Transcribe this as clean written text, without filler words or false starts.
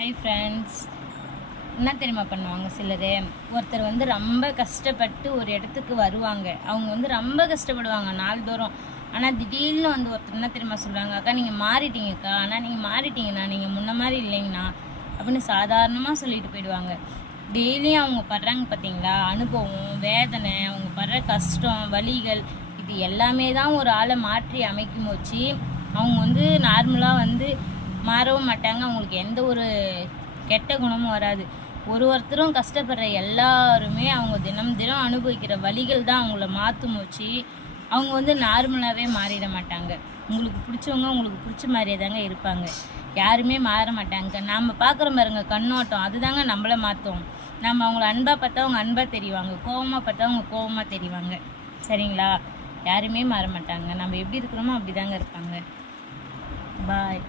Hi friends, என்ன தெரியுமா பண்ணுவாங்க சிலர்? ஒருத்தர் வந்து ரொம்ப கஷ்டப்பட்டு ஒரு இடத்துக்கு வருவாங்க. அவங்க வந்து ரொம்ப கஷ்டப்படுவாங்க நாள்தோறும். ஆனால் திடீர்னு வந்து ஒருத்தர் என்ன தெரியுமா சொல்கிறாங்க, அக்கா நீங்கள் மாறிட்டீங்கக்கா, ஆனால் நீங்கள் மாறிட்டீங்கண்ணா, நீங்கள் முன்ன மாதிரி இல்லைங்கண்ணா அப்படின்னு சாதாரணமாக சொல்லிட்டு போயிடுவாங்க. டெய்லியும் அவங்க படுறாங்க பார்த்தீங்களா அனுபவம், வேதனை, அவங்க படுற கஷ்டம், வலிகள், இது எல்லாமே தான் ஒரு ஆளை மாற்றி அமைக்கும் போச்சு. அவங்க வந்து நார்மலாக வந்து மாறவும் மாட்டாங்க. அவங்களுக்கு எந்த ஒரு கெட்ட குணமும் வராது. ஒருத்தரும் கஷ்டப்படுற எல்லாருமே அவங்க தினம் தினம் அனுபவிக்கிற வலிகள் தான் அவங்கள மாற்றும் வச்சு அவங்க வந்து நார்மலாகவே மாறிட மாட்டாங்க. உங்களுக்கு பிடிச்சவங்க உங்களுக்கு பிடிச்ச மாதிரியே தாங்க இருப்பாங்க. யாருமே மாற மாட்டாங்க. நாம் பார்க்குற பாருங்க கண்ணோட்டம், அதுதாங்க நம்மளை மாற்றும். நம்ம அவங்கள அன்பாக பார்த்தா அவங்க அன்பாக தெரிவாங்க, கோபமாக பார்த்தா அவங்க கோபமாக தெரிவாங்க. சரிங்களா? யாருமே மாற மாட்டாங்க. நம்ம எப்படி இருக்கிறோமோ அப்படி தாங்க இருப்பாங்க. பாய்.